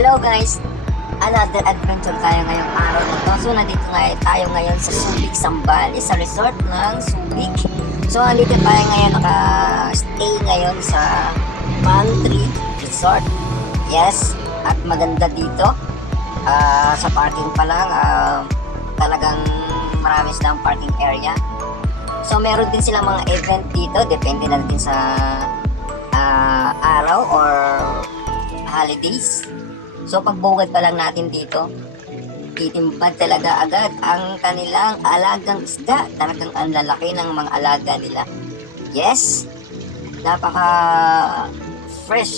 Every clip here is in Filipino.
Hello guys! Another adventure tayo ngayong araw na to. So nandito tayo ngayon sa Subic, Zambales, sa resort ng Subic. So nandito tayo ngayon, naka-stay ngayon sa Palm Tree Resort. Yes, at maganda dito. Sa parking pa lang, talagang marami silang parking area. So meron din silang mga event dito, depende na din sa araw or holidays. So pagbukad pa lang natin dito, titimbad talaga agad ang kanilang alagang isda. Talagang ang lalaki ng mga alaga nila. Yes, napaka fresh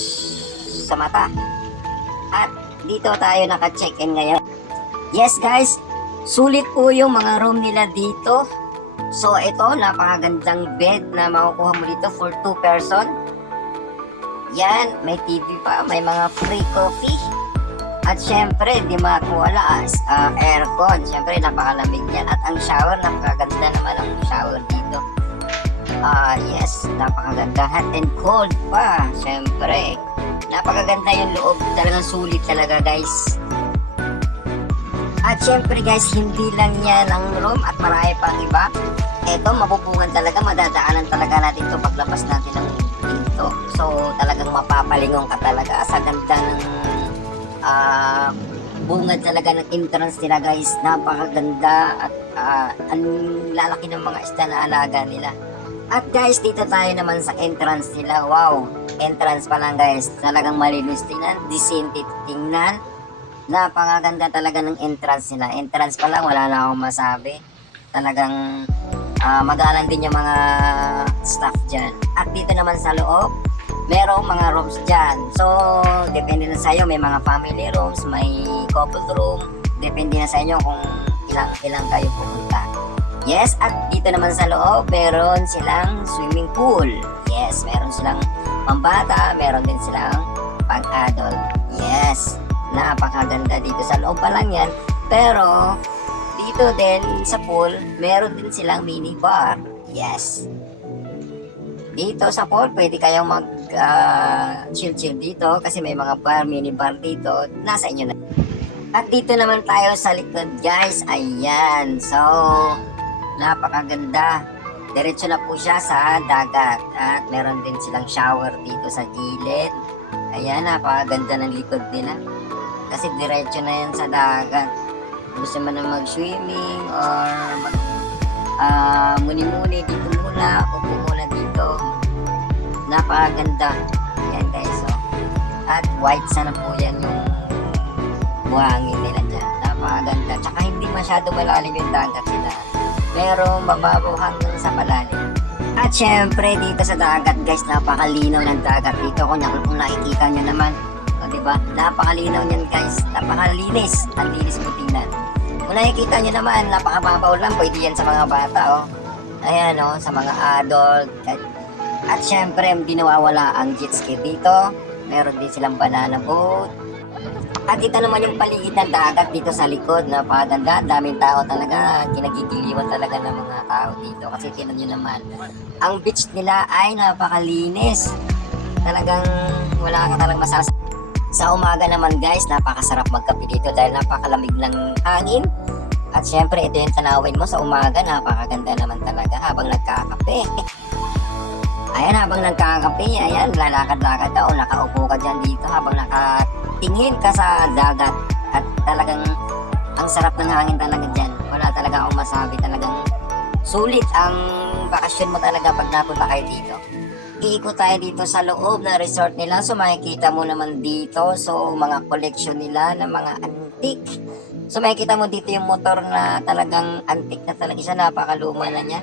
sa mata. At dito tayo naka-check-in ngayon. Yes guys, sulit po yung mga room nila dito. So ito, napakagandang bed na makukuha mo dito for 2 person. Yan, may TV pa, may mga free coffee. At syempre, di mawala aircon. Syempre, napakalamig yan. At ang shower, napakaganda naman ang shower dito. Yes, napakaganda. Hot and cold pa. Syempre, napakaganda yung loob. Talagang sulit talaga guys. At syempre guys, hindi lang yan ang room at marami pang iba. Eto, mapupungan talaga, madadaanan talaga natin to paglabas natin ng pinto. So, talagang mapapalingon ka talaga sa ganda ng bungad talaga ng entrance nila guys. Napakaganda at ang lalaki ng mga isda na alaga nila. At guys, dito tayo naman sa entrance nila. Wow, entrance pa lang guys, talagang malinis tingnan, decent tingnan. Napakaganda talaga ng entrance nila. Entrance pa lang, wala na akong masabi. Talagang magalang din yung mga staff dyan. At dito naman sa loob, merong mga rooms dyan. So, depende na sa iyo. May mga family rooms, may couple room. Depende na sa inyo kung ilang kayo pupunta. Yes, at dito naman sa loob, meron silang swimming pool. Yes, meron silang pambata, meron din silang pang-adult. Yes, napakaganda dito sa loob pa lang yan. Pero, dito din sa pool, meron din silang mini bar. Yes. Dito sa pool, pwede kayong mag chill-chill dito kasi may mga bar, mini bar dito. Nasa inyo na. At dito naman tayo sa likod guys. Ayan. So, napakaganda. Diretso na po siya sa dagat. At meron din silang shower dito sa gilid. Ayan, napakaganda ng likod nila. Kasi diretso na yan sa dagat. Gusto mo na mag-swimming or muni-muni dito muna, upo muna dito. Napakaganda yan guys. So, at white sana po yan yung buhangin nila dyan. Napakaganda, tsaka hindi masyado malalim yung dagat nila, pero mababaw hanggang sa palalim. At syempre dito sa dagat guys, napakalinaw ng dagat dito. Kung nakikita nyo naman, diba? Napakalinaw niyan guys, napakalinis, ang linis mo tingnan. Kung nakikita nyo naman, napakababaw lang, pwede yan sa mga bata, oh. Ayan, oh, sa mga adult. At syempre, hindi nawawala ang jet ski dito. Meron din silang banana boat. At ito naman yung paligid ng dagat dito sa likod. Napakaganda, daming tao talaga. Kinagigiliwan talaga ng mga tao dito. Kasi tinan nyo naman, ang beach nila ay napakalinis. Talagang wala ka talagang masasabi. Sa umaga naman guys, napakasarap magkape dito dahil napakalamig ng hangin. At syempre, ito yung tanawin mo sa umaga, napakaganda naman talaga habang nagkakape. Ayan, habang nagkakape, ayan, lalakad-lakad o nakaupo ka dyan dito habang nakatingin ka sa dagat. At talagang, ang sarap ng hangin talaga dyan. Wala talaga akong masabi, talagang sulit ang bakasyon mo talaga pag napunta kayo dito. Iikot tayo dito sa loob ng resort nila. So makikita mo naman dito, so mga collection nila ng mga antique. So makikita mo dito yung motor na talagang antique na talaga siya, napakaluma na niya.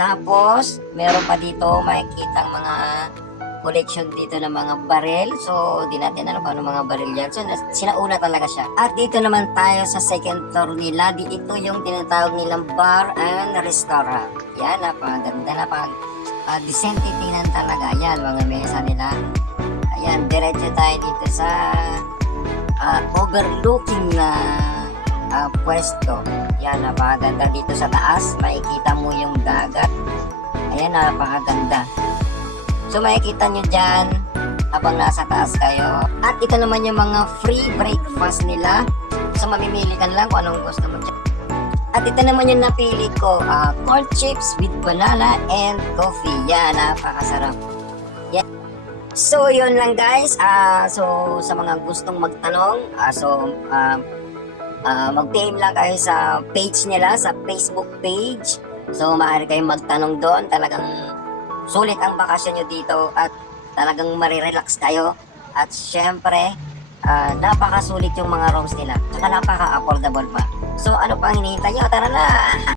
Tapos meron pa dito makikita mga collection dito ng mga barel. So di natin alam kung ano mga barel yan. So sinauna talaga siya. At dito naman tayo sa second floor nila. Dito yung tinatawag nilang bar and restaurant. Yan, napaganda, decent tingnan talaga. Ayan, mga mesa nila. Ayan, diretso tayo dito sa overlooking na pwesto. Ayan, napakaganda dito sa taas. Makikita mo yung dagat. Ayan, napakaganda. So makikita nyo dyan habang nasa taas kayo. At ito naman yung mga free breakfast nila. So mamimili ka lang kung anong gusto mo dyan. At ito naman yung napili ko, corn chips with banana and coffee. Yan, napakasarap. Yan. So yun lang guys. So sa mga gustong magtanong, mag-PM lang kayo sa page nila, sa Facebook page. So maaari kayong magtanong doon. Talagang sulit ang bakasyon nyo dito at talagang marirelax kayo. At syempre, napakasulit yung mga rooms nila. Saka napaka-affordable pa. So ano pang hinihintay nyo? Tara na!